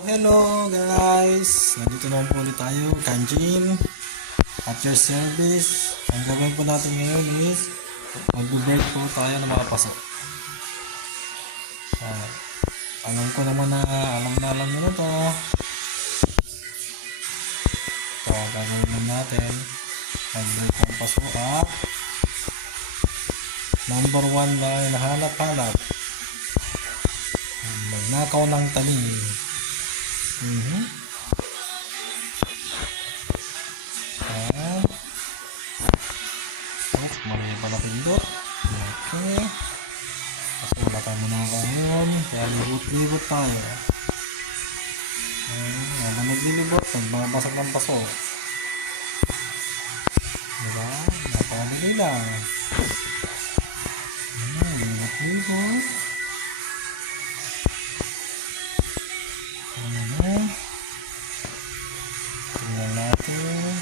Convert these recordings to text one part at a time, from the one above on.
Hello guys! Nandito naman po ulit tayo, Kanjin at your service. Ang gagawin po natin ngayon is mag-break po tayo ng mga paso. Alam ko naman na alam nyo na to. So, gagawin naman natin mag-break ng paso at number 1 na hinahanap-hanap, magnakaw ng talim. Mali pala pindot. Okay. Kasi wala tayo muna ako ngayon. Kaya libot-libot tayo. Habang naglilibot, nagbabasag ng paso. Diba? Napakadali lang. Libot-libot. Tingnan natin.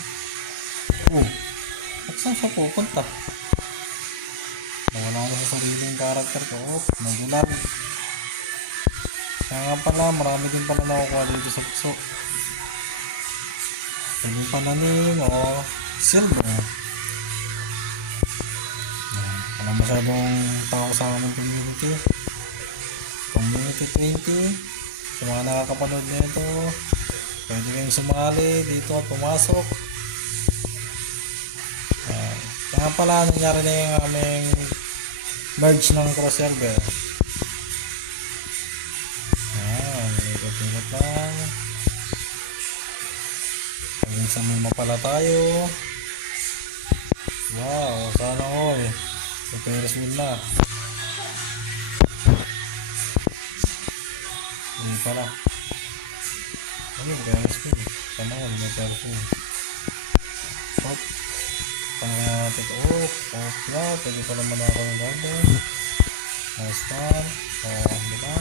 At saan siya pupunta? Nawala na sa sariling karakter ko. Nagulag. Kaya nga pala, marami din pala nakukuha dito sa puso. Pwede pananim o silver. Wala masyadong tao sa aming community. Community 20. Sa mga nakakapanood nito, pwede kayong sumali dito at pumasok. Kaya pala nangyari na yung aming merge ng cross server. Ikot-ikot lang. Minsan may mapala tayo. Wow, sana all. Prepares wheel na. Hindi pala. Ayun, prepares wheel. Sana all, may prepares wheel. Hop. Natin na, pwede pa naman ako ng garden. Nice one. Diba?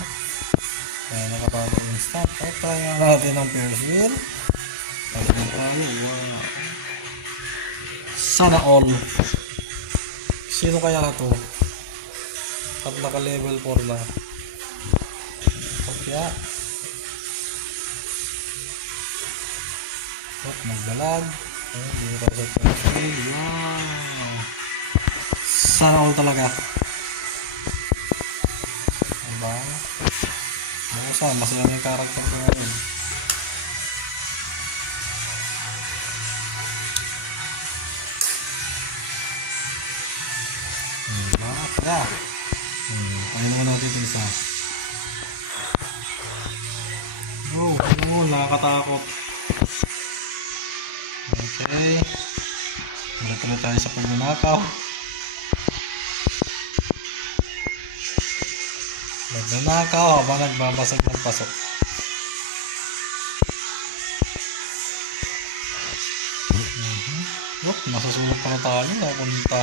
Kaya nakapalo yung stop. At tayo natin ang Ferris wheel. Pagkain tayo. Wow. Sana all. Sino kaya na to? At naka level 4 na. Kaya magdalag. Hindi ko tayo sa Ferris wheel. Wow. Sana all talaga. Diba? Bukasan, masaya yung karakter ko ngayon. Diba? Kaya kaya naman natin ito isa. Nakakatakot. Okay. Tuloy tayo sa pagnanakaw. Nagnanakaw habang nagbabasag ng pasok. Masusulok pa na tayo. Napunta.